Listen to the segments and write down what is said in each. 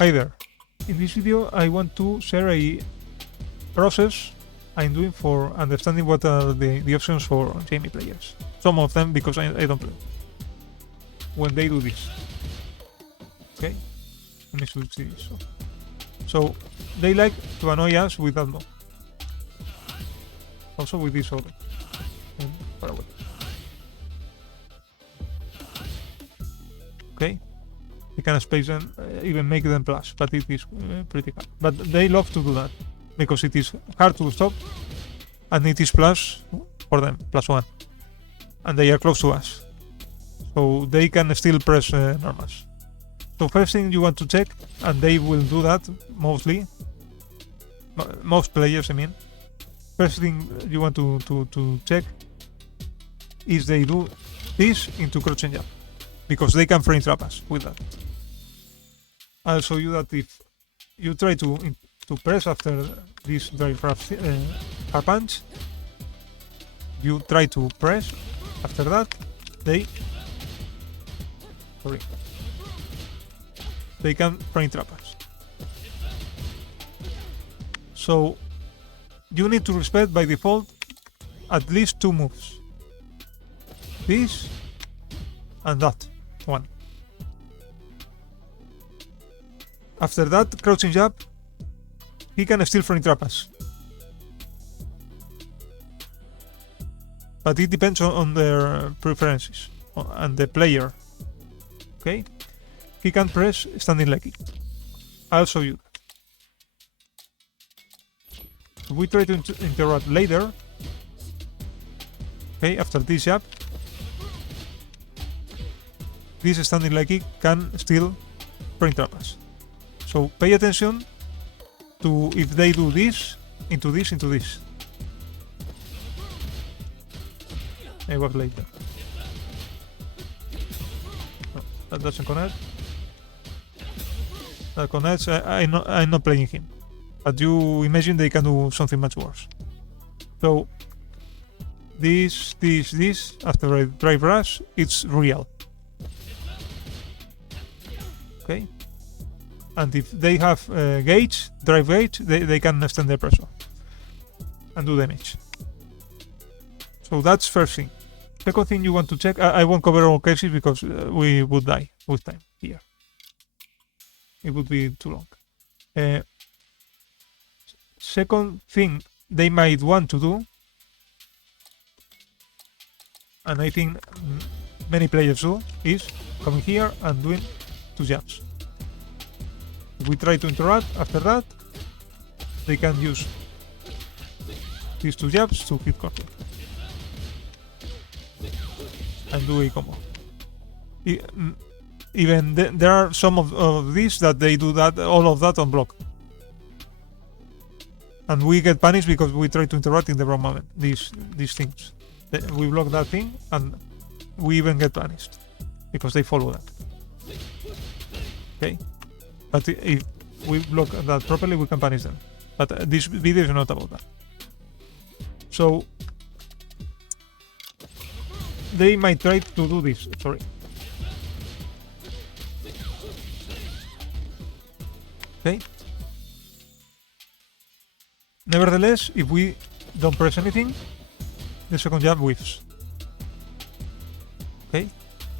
Hi there. In this video, I want to share a process I'm doing for understanding what are the options for Jamie players. Some of them because I don't play. When they do this. Okay? Let me switch this off. So, they like to annoy us with that mode. Also with this order. And far away. Okay? You can space them, even make them plus, but it is pretty hard. But they love to do that, because it is hard to stop, and it is plus for them, +1. And they are close to us. So they can still press normals. So first thing you want to check, and they will do that mostly, most players I mean, first thing you want to check is they do this into crouching jump, because they can frame trap us with that. I'll show you that if you try to press after this very fast hard punch, you try to press after that, they can frame trap us. So you need to respect by default at least 2 moves. This and that one. After that crouching jab, he can still frame trap us. But it depends on their preferences and the player. Okay? He can press standing leg kick. I'll show you that. If we try to interrupt later, okay, after this jab, this standing leg kick can still frame trap us. So pay attention to if they do this, into this, into this. I was later. No, that doesn't connect. That connects. I'm not playing him. But you imagine they can do something much worse. So this after I drive rush, it's real. Okay. And if they have drive gauge, they can extend their pressure and do damage. So that's first thing. Second thing you want to check, I won't cover all cases because we would die with time here. It would be too long. Second thing they might want to do, and I think many players do, is coming here and doing 2 jabs. If we try to interrupt after that, they can use these 2 jabs to hit corner and do a combo. Even there are some of these that they do that, all of that on block. And we get punished because we try to interrupt in the wrong moment. These things. We block that thing and we even get punished because they follow that. Okay? But if we block that properly, we can punish them. But this video is not about that. So they might try to do this. Sorry. Okay. Nevertheless, if we don't press anything, the second jab whiffs. Okay?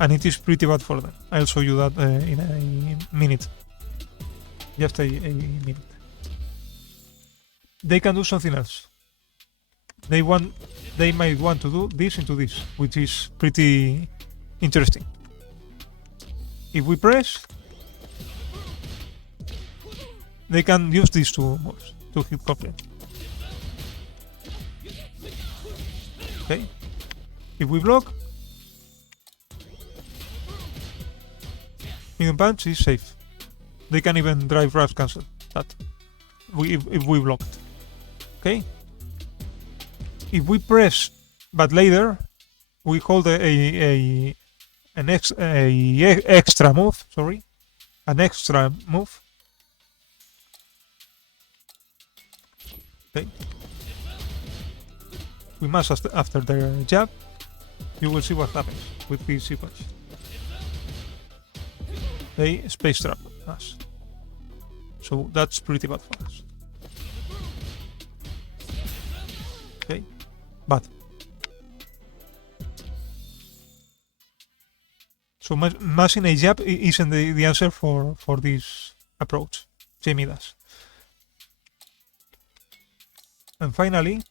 And it is pretty bad for them. I'll show you that in a minute. Just a minute. They can do something else. They might want to do this into this, which is pretty interesting. If we press, they can use these 2 moves to hit conflict. Okay? If we block, medium punch is safe. They can even drive rush cancel that if we blocked. Okay? If we press, but later we hold an extra move. Sorry, an extra move. Okay. We must after the jab. You will see what happens with this sequence. They space trap us. So that's pretty bad for us. Okay, bad. So mashing a jab isn't the answer for this approach. Jamie does. And finally,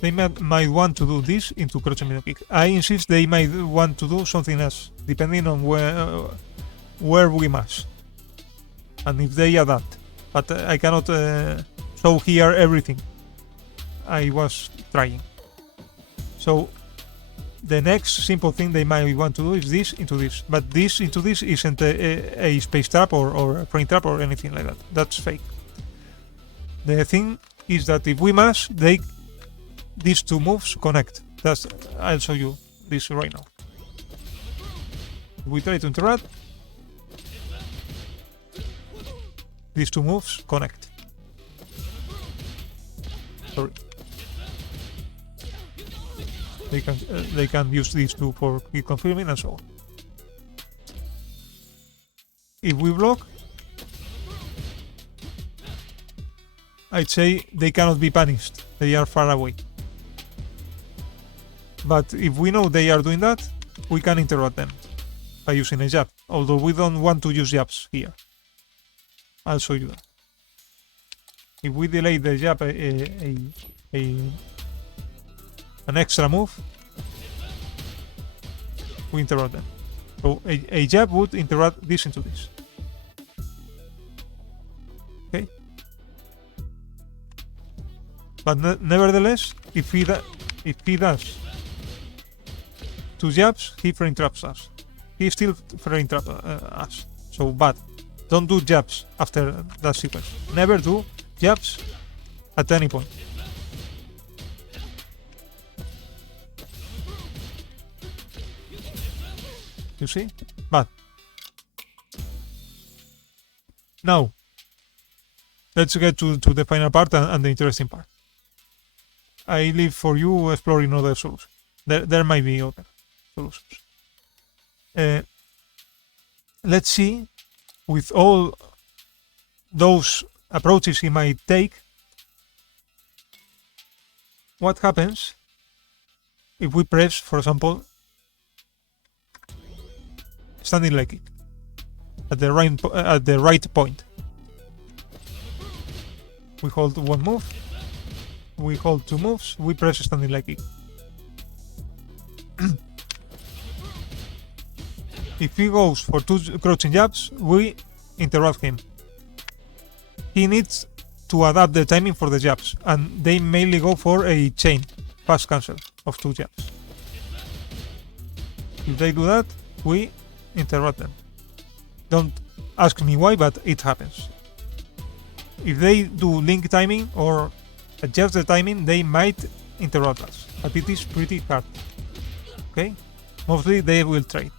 they might want to do this into crouch and middle kick. I insist they might want to do something else, depending on where we mash, and if they adapt. But I cannot show here everything I was trying. So the next simple thing they might want to do is this into this. But this into this isn't a space trap or a frame trap or anything like that. That's fake. The thing is that if we mash, these two moves connect. I'll show you this right now. We try to interrupt. These two moves connect. Sorry. They can use these two for keep confirming and so on. If we block, I'd say they cannot be punished. They are far away. But if we know they are doing that, we can interrupt them by using a jab. Although we don't want to use jabs here. I'll show you that. If we delay the jab an extra move, we interrupt them. So a jab would interrupt this into this. Okay. But nevertheless, if he does two jabs, he frame traps us. He still frame traps us. So bad. Don't do jabs after that sequence. Never do jabs at any point. You see? Bad. Now, let's get to the final part and the interesting part. I leave for you exploring other solutions. There might be other solutions. Let's see, with all those approaches he might take, what happens if we press, for example, standing leg kick at the right point. We hold one move, we hold two moves, we press standing leg kick. If he goes for two crouching jabs, we interrupt him. He needs to adapt the timing for the jabs, and they mainly go for a chain fast cancel of two jabs. If they do that, we interrupt them. Don't ask me why, but it happens. If they do link timing or adjust the timing, they might interrupt us, but it is pretty hard. Okay? Mostly they will trade.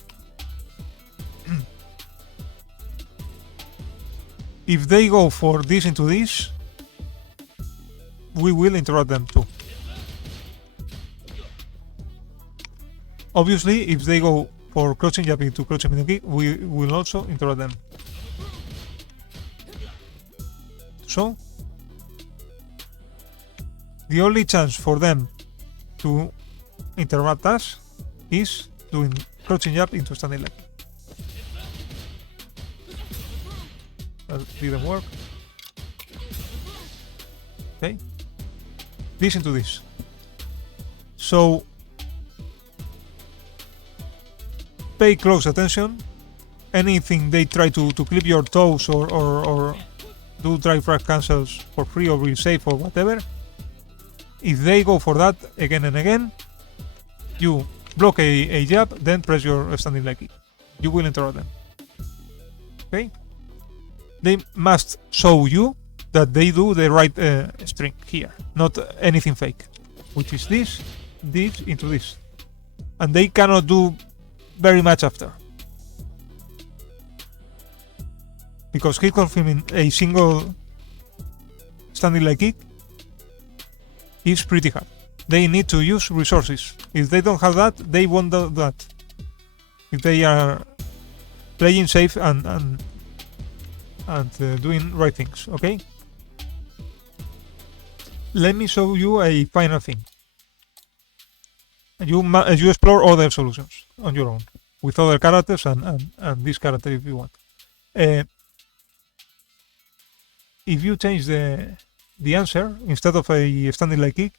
If they go for this into this, we will interrupt them too. Obviously, if they go for crouching jab into crouching middle kick, we will also interrupt them. So, the only chance for them to interrupt us is doing crouching jab into standing leg. That didn't work. Okay. This into this. So pay close attention. Anything they try to clip your toes or do drive frag cancels for free or real safe or whatever, if they go for that again and again, you block a jab, then press your standing leg kick. You will interrupt them. Okay? They must show you that they do the right string here, not anything fake, which is this into this. And they cannot do very much after. Because hit confirming a single standing leg kick is pretty hard. They need to use resources. If they don't have that, they won't do that. If they are playing safe and doing right things. Okay. Let me show you a final thing. You explore other solutions on your own with other characters and this character if you want. If you change the answer, instead of a standing leg kick,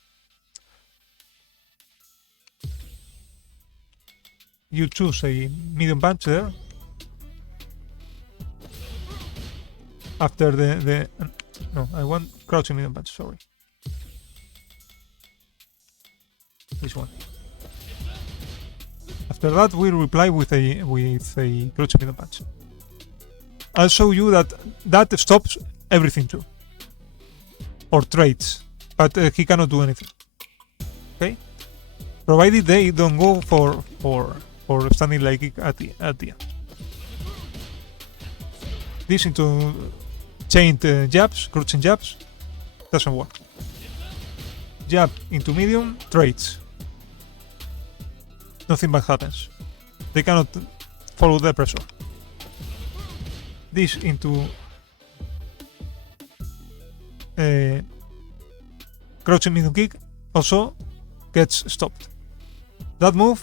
you choose a medium punch there. After no, I want crouching medium punch, sorry. This one. After that, we reply with a crouching medium punch. I'll show you that stops everything too, or trades, but he cannot do anything. Okay, provided they don't go for standing leg kick at the end. This into chained jabs, crouching jabs, doesn't work. Jab into medium, trades. Nothing bad happens. They cannot follow the pressure. This into crouching medium kick also gets stopped. That move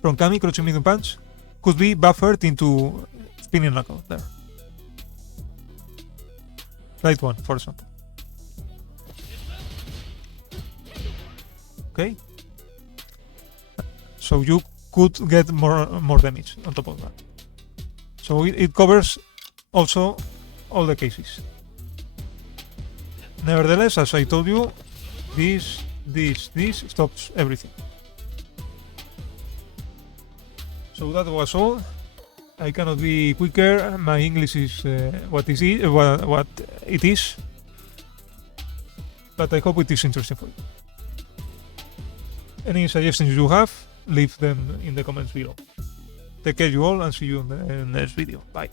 from Cammy, crouching medium punch, could be buffered into spinning knuckle there. Right one, for example. Okay. So you could get more damage on top of that. So it covers also all the cases. Nevertheless, as I told you, this stops everything. So that was all. I cannot be quicker. My English is what it is. But I hope it is interesting for you. Any suggestions you have, leave them in the comments below. Take care you all and see you in the next video. Bye.